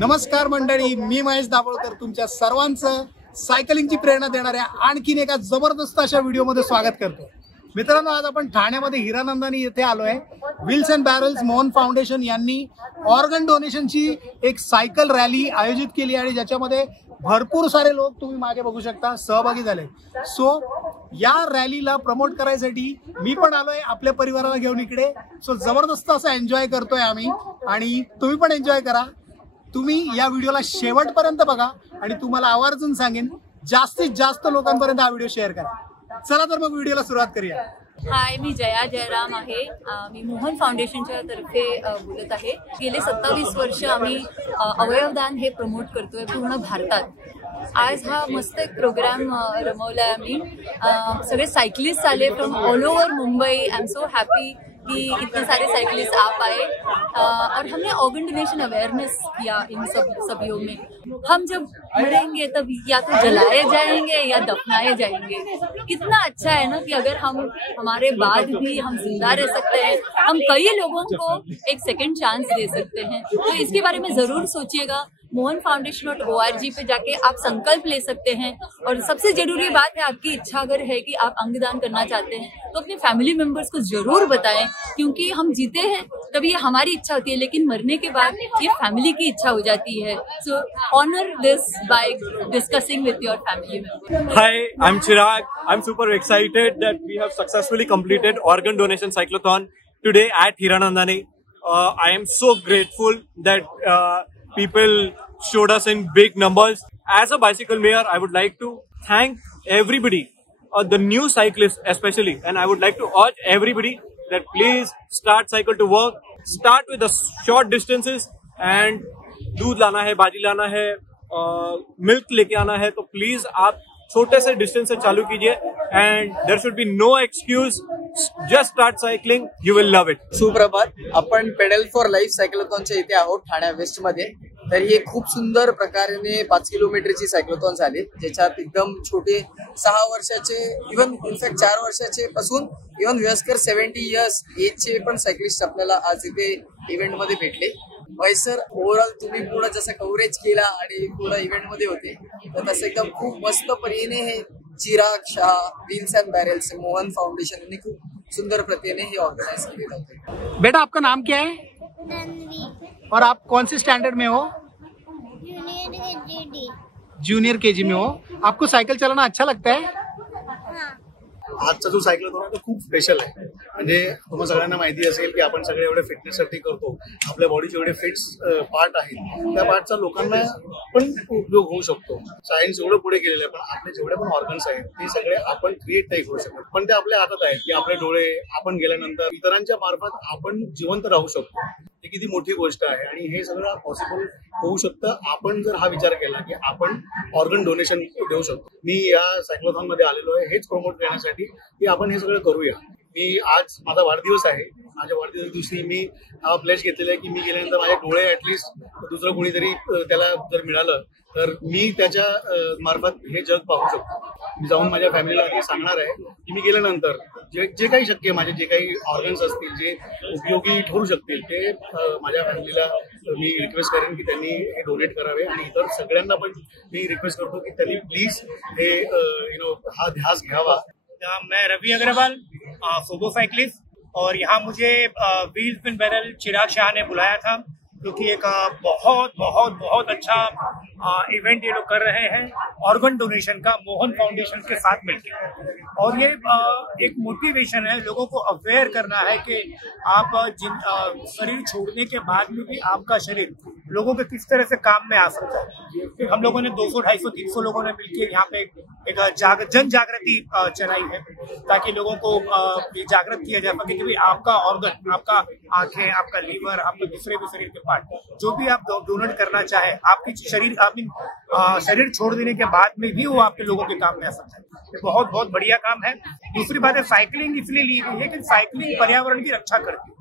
नमस्कार मंडळी, मी महेश दाभोळकर तुमच्या सर्वांचं सायकलिंगची प्रेरणा देणाऱ्या आणखीन एका जबरदस्त अशा व्हिडिओमध्ये स्वागत करतो. मित्रांनो, आज आपण ठाण्यामध्ये हिरानंदानी येथे आलोय. Wheels and barrels Mohan foundation यांनी ऑर्गन डोनेशनची एक सायकल रॅली आयोजित केली आणि ज्याच्यामध्ये भरपूर सारे लोक तुम्ही मागे बघू शकता सहभागी झाले. सो या रॅलीला प्रमोट करायसाठी मी पण आलोय आपल्या परिवाराला घेऊन इकडे. सो जबरदस्त असं एन्जॉय करतोय आम्ही आणि तुम्ही पण एन्जॉय करा. तुम्ही या व्हिडिओला शेवटपर्यंत बघा आणि तुम्हाला आवर्जून सांगेन जास्तीत जास्त लोकांपर्यंत हा व्हिडिओ शेअर करा. चला तर मग व्हिडिओला सुरुवात करूया. हाय, मी जया जयराम आहे. मी मोहन फाउंडेशनच्या तर्फे बोलत आहे. गेले 27 वर्ष आम्ही अवयवदान हे प्रमोट करतोय पूर्ण भारतात. आज हा मस्त एक प्रोग्राम रमवलाय आम्ही. सगळे साइकिलिस्ट आले from all over Mumbai. I am so happy कि इतने सारे साइकिलिस्ट आ पाए और हमने ऑर्गन डोनेशन अवेयरनेस किया इन सभीयों में. हम जब मरेंगे तब या तो जलाए जाएंगे या दफनाए जाएंगे. कितना अच्छा है ना कि अगर हम हमारे बाद भी हम जिंदा रह सकते हैं, हम कई लोगों को एक सेकंड चांस दे सकते हैं. तो इसके बारे में जरूर सोचिएगा. mohanfoundation.org पे जाके आप संकल्प ले सकते हैं. और सबसे जरूरी बात है, आपकी इच्छा अगर है कि आप अंगदान करना चाहते हैं तो अपने फैमिली मेंबर्स को जरूर बताएं, क्योंकि हम जीते हैं तब ये हमारी इच्छा होती है, लेकिन मरने के बाद ये फैमिली की इच्छा हो जाती है. So honour this by discussing with your family members. Hi, I'm Chirag. I'm super excited that we have successfully completed organ donation cyclothon today at Hiranandani. I am so grateful that people showed us in big numbers. As a bicycle mayor, I would like to thank everybody, the new cyclists especially, and I would like to urge everybody that please start cycle to work. Start with the short distances and दूध Lana है, भाजी Lana है, milk लेके आना है, तो please आप छोटे से डिस्टेंस से चालू कीजिए. And there should be no excuse. Just start cycling, you will love it. सुप्रभात. आपण पेडल फॉर लाईफ सायक्लोथॉनच्या इथे आहोत ठाण्या वेस्ट मध्ये. तर ही खूप सुंदर प्रकारे 5 किलोमीटरची सायक्लोथॉन झाली, ज्याच्यात एकदम छोटे 6 वर्षाचे, इव्हन इनफॅक्ट 4 वर्षाचे पासून इव्हन वयस्कर 70 इयर्स एजचे पण सायकलिस्ट आपल्याला आज इथे इव्हेंट मध्ये भेटले. सर, ओव्हरऑल तुम्ही पूर्ण जसं कव्हरेज केला आणि पूर्ण इव्हेंट मध्ये होते, तर तसं एकदम खूप मस्त परीने हे Chirag Shah, wheels and barrels Mohan foundation यांनी खूप सुंदर प्रतीने हे ऑर्गेनाइज केलेलं होतं. बेटा, आपका नाम क्या है? और आप कौन से स्टैंडर्ड में हो? जूनियर केजी में हो. आपको सायकल चलाना अच्छा लगता है? आजचा जो सायकलॉथॉन आहे तो खूप स्पेशल आहे. म्हणजे तुम्हाला सगळ्यांना माहिती असेल की आपण सगळे एवढे फिटनेससाठी करतो. आपल्या बॉडीचे एवढे फिट्स पार्ट आहेत, त्या पार्टचा लोकांना पण उपयोग होऊ शकतो. सायन्स एवढं पुढे गेलेलं आहे, पण आपले जेवढे पण ऑर्गन्स आहेत ते सगळे आपण क्रिएट नाही करू शकत, पण ते आपल्या हातात आहेत की आपले डोळे आपण गेल्यानंतर इतरांच्या मार्फत आपण जिवंत राहू शकतो. ही किती मोठी गोष्ट आहे आणि हे सगळं पॉसिबल होऊ शकतं आपण जर हा विचार केला की आपण ऑर्गन डोनेशन देऊ शकतो. मी या सायक्लोथॉन मध्ये आलेलो आहे हेच प्रमोट करण्यासाठी की आपण हे सगळं करूया. मी आज माझा वाढदिवस आहे. माझ्या वाढदिवस दिवशी मी हा प्लेज घेतलेला आहे की मी गेल्यानंतर माझे डोळे ऍटलिस्ट दुसरं कोणीतरी त्याला जर मिळालं तर मी त्याच्या मार्फत हे जग पाहू शकतो. मी जाऊन माझ्या फॅमिलीला हे सांगणार आहे की मी गेल्यानंतर जे काही शक्य माझे जे काही ऑर्गन्स असतील जे उपयोगी ठरू शकतील ते माझ्या फॅमिलीला मी रिक्वेस्ट करेन की त्यांनी हे डोनेट करावे. आणि इतर सगळ्यांना पण मी रिक्वेस्ट करतो की त्यांनी प्लीज हे हा ध्यास घ्यावा. मैं रवि अग्रवाल, फोगो साइकिलिस्ट, और यहाँ मुझे wheels end barrel Chirag Shah ने बुलाया था, क्योंकि एक बहुत बहुत बहुत अच्छा इवेंट ये लोग कर रहे हैं ऑर्गन डोनेशन का मोहन फाउंडेशन के साथ मिलकर. और ये एक मोटिवेशन है, लोगों को अवेयर करना है कि आप शरीर छोड़ने के बाद में भी आपका शरीर लोगों के किस तरह से काम में आ सकता है. फिर हम लोगों ने 200, 250, 300 लोगों ने मिलकर यहाँ पे एक जन जागृति चलाई है, ताकि लोगों को ये जागृत किया जा सके कि भाई आपका ऑर्गन, आपका आंखें, आपका लीवर, आपके दूसरे भी शरीर के पार्ट, जो भी आप डोनेट करना चाहे, आपकी शरीर छोड़ देने के बाद में भी वो आपके लोगों के काम में आ सकता है. ये बहुत बहुत बढ़िया काम है. दूसरी बात है, साइकिलिंग इसलिए ली गई है कि साइकिलिंग पर्यावरण की रक्षा करती है.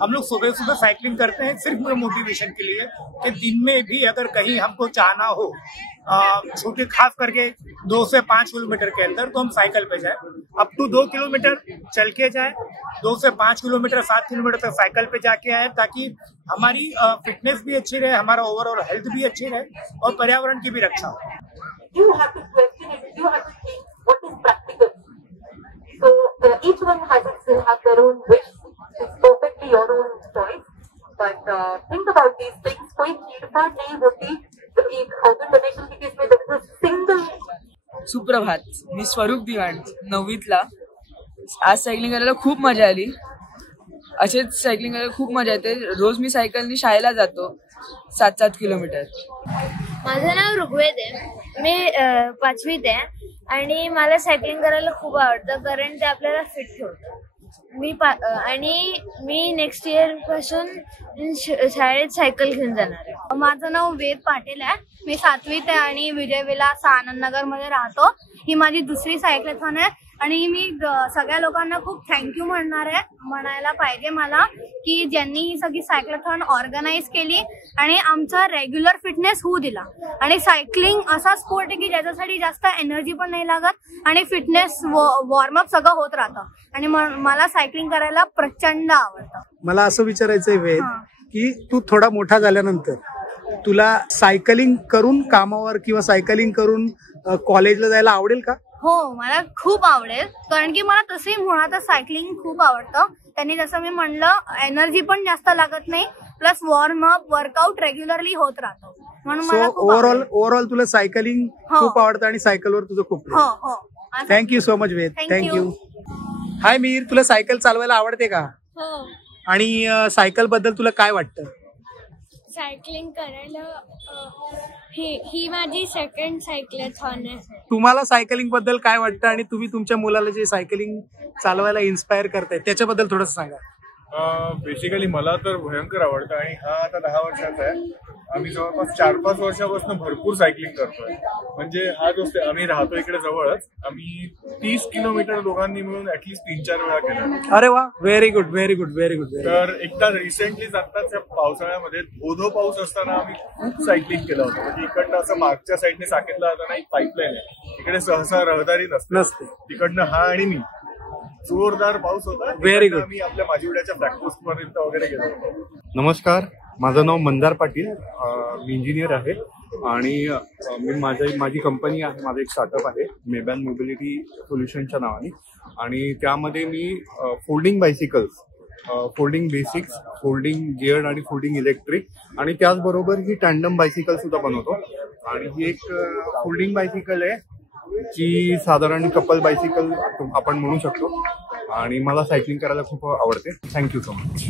हम लोग सुबह सुबह साइकिलिंग करते हैं सिर्फ मोटिवेशन के लिए कि दिन में भी अगर कहीं हमको जाना हो छोटे खास करके 2 से 5 किलोमीटर के अंदर, तो हम साइकिल पे जाए. अप टू 2 किलोमीटर चल के जाए 2 से 5 किलोमीटर 7 किलोमीटर तक साइकिल पे जाके आए, ताकि हमारी फिटनेस भी अच्छी रहे, हमारा ओवरऑल हेल्थ भी अच्छी रहे और पर्यावरण की भी रक्षा हो। You have to question it. You have to think what is practical. So each one has their own wish. It's perfectly your own choice. But think about these things. कोई छेड़छाड़ नहीं होती तो एक ऑर्गन डोनेशन के केस में there is a single. सुप्रभात, मी स्वरूप दिवाण 9वीतला. आज सायकलिंग करायला खूप मजा आली. असेच सायकलिंग करायला खूप मजा येते. रोज मी सायकलनी शाळेला जातो 7-7 किलोमीटर. माझं नाव ऋग्वेद आहे. मी 5वीत आहे आणि मला सायकलिंग करायला खूप आवडतं, कारण ते आपल्याला फिट ठेवतं. मी नेक्स्ट इयर पासून शाळेत सायकल घेऊन जाणार आहे. माझं नाव वेद पाटील आहे. मी 7वीत आहे आणि विजय विलास आनंदनगर मध्ये राहतो. ही माझी दुसरी सायकलथॉन आहे आणि मी सगळ्या लोकांना खूप थँक्यू म्हणायला पाहिजे मला, की ज्यांनी ही सगळी सायकलथॉन ऑर्गनाईज केली आणि आमचा रेग्युलर फिटनेस होऊ दिला. आणि सायकलिंग असा स्पोर्ट आहे की ज्याच्यासाठी जास्त एनर्जी पण नाही लागत आणि फिटनेस वॉर्मअप सगळं होत राहतं आणि मला सायकलिंग करायला प्रचंड आवडतं. मला असं विचारायचंय वेद, की तू थोडा मोठा झाल्यानंतर तुला सायकलिंग करून कामावर किंवा सायकलिंग करून कॉलेजला जायला आवडेल का? हो, मला खूप आवडेल, कारण की मला तसंही मुळातच सायकलिंग खूप आवडतं. त्यांनी जसं मी म्हणलं एनर्जी पण जास्त लागत नाही, प्लस वॉर्मअप वर्कआउट रेग्युलरली होत राहतो, म्हणून मला ओव्हरऑल तुला सायकलिंग खूप आवडतं आणि सायकलवर तुझं खूप. हो. थँक्यू सो मच वेद. थँक्यू. हाय मीर, तुला सायकल चालवायला आवडते का? हो. आणि सायकल बद्दल तुला काय वाटतं? सायकलिंग करायला ही माझी सेकंड सायकलथॉन आहे. तुम्हाला सायकलिंग बद्दल काय वाटतं आणि तुम्ही तुमच्या मुलाला जे सायकलिंग चालवायला इन्स्पायर करताय त्याच्याबद्दल थोडंसं सांगा. बेसिकली मला तर भयंकर आवडतं आणि हा आता 10 वर्षाचा आहे. आम्ही जवळपास 4-5 वर्षापासून भरपूर सायकलिंग करतोय. म्हणजे हा जो आम्ही राहतो इकडे जवळच, आम्ही 30 किलोमीटर दोघांनी मिळून ऍटलीस्ट 3-4 वेळा केला. अरे वा, very good very good very good. तर एकदा रिसेंटलीच आत्ताच्या पावसाळ्यामध्ये धोधो पाऊस असताना आम्ही खूप सायकलिंग केलं होतं. म्हणजे इकडनं असं मागच्या साईडने साकेतला जाताना एक पाईपलाईन आहे, इकडे सहसा रहदारी नसते. तिकडनं हा आणि मी जोरदार पाऊस होता. Very good. आम्ही आपल्या माझीवड्याच्या प्रॅक्टिस पर्यंत वगैरे गेलो होतो. नमस्कार, माझं नाव मंदार पाटील. मी इंजिनियर आहे आणि मी माझी कंपनी आहे, माझं एक स्टार्टअप आहे मेबॅन मोबिलिटी सोल्युशनच्या नावाने. आणि त्यामध्ये मी folding bicycles, folding basics, folding geared आणि फोल्डिंग इलेक्ट्रिक आणि त्याचबरोबर ही टँडम बायसिकल सुद्धा बनवतो. आणि ही एक फोल्डिंग बायसिकल आहे जी साधारण कपल बायसिकल आपण म्हणू शकतो. आणि मला सायकलिंग करायला खूप आवडते. Thank you so much.